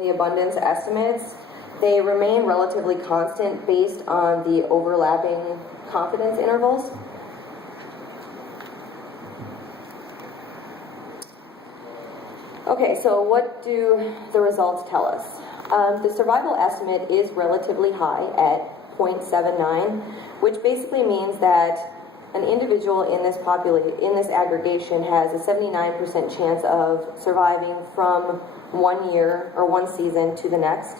The abundance estimates, they remain relatively constant based on the overlapping confidence intervals. Okay, so what do the results tell us? The survival estimate is relatively high at 0.79, which basically means that an individual in this aggregation has a 79% chance of surviving from 1 year or one season to the next.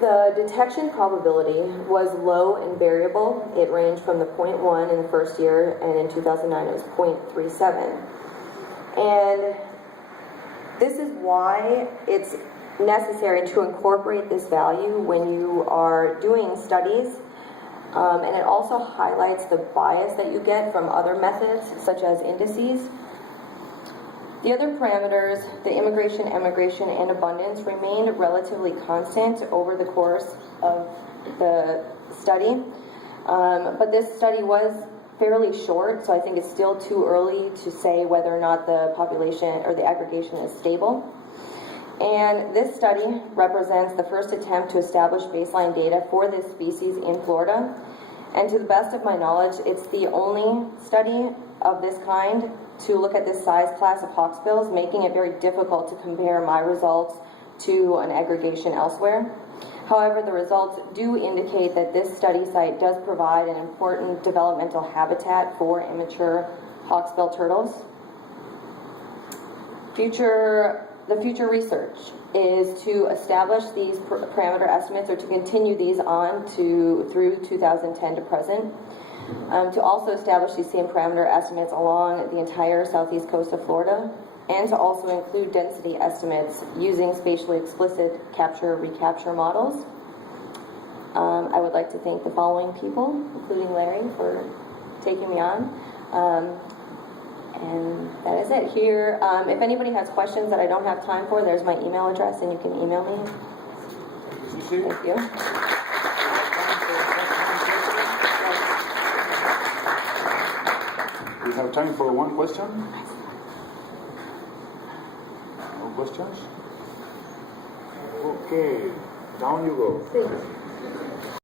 The detection probability was low and variable. It ranged from the 0.1 in the first year, and in 2009 it was 0.37. And this is why it's necessary to incorporate this value when you are doing studies. And it also highlights the bias that you get from other methods, such as indices. The other parameters, the immigration, emigration, and abundance, remained relatively constant over the course of the study. But this study was fairly short, so I think it's still too early to say whether or not the population or the aggregation is stable. And this study represents the first attempt to establish baseline data for this species in Florida. And to the best of my knowledge, it's the only study of this kind to look at this size class of hawksbills, making it very difficult to compare my results to an aggregation elsewhere. However, the results do indicate that this study site does provide an important developmental habitat for immature hawksbill turtles. The future research is to establish these parameter estimates, or to continue these on through 2010 to present. To also establish these same parameter estimates along the entire southeast coast of Florida, and to also include density estimates using spatially explicit capture-recapture models. I would like to thank the following people, including Larry, for taking me on. And that is it. Here, if anybody has questions that I don't have time for, there's my email address, and you can email me. Thank you. We have time for one question. No questions? Okay, down you go. Thanks.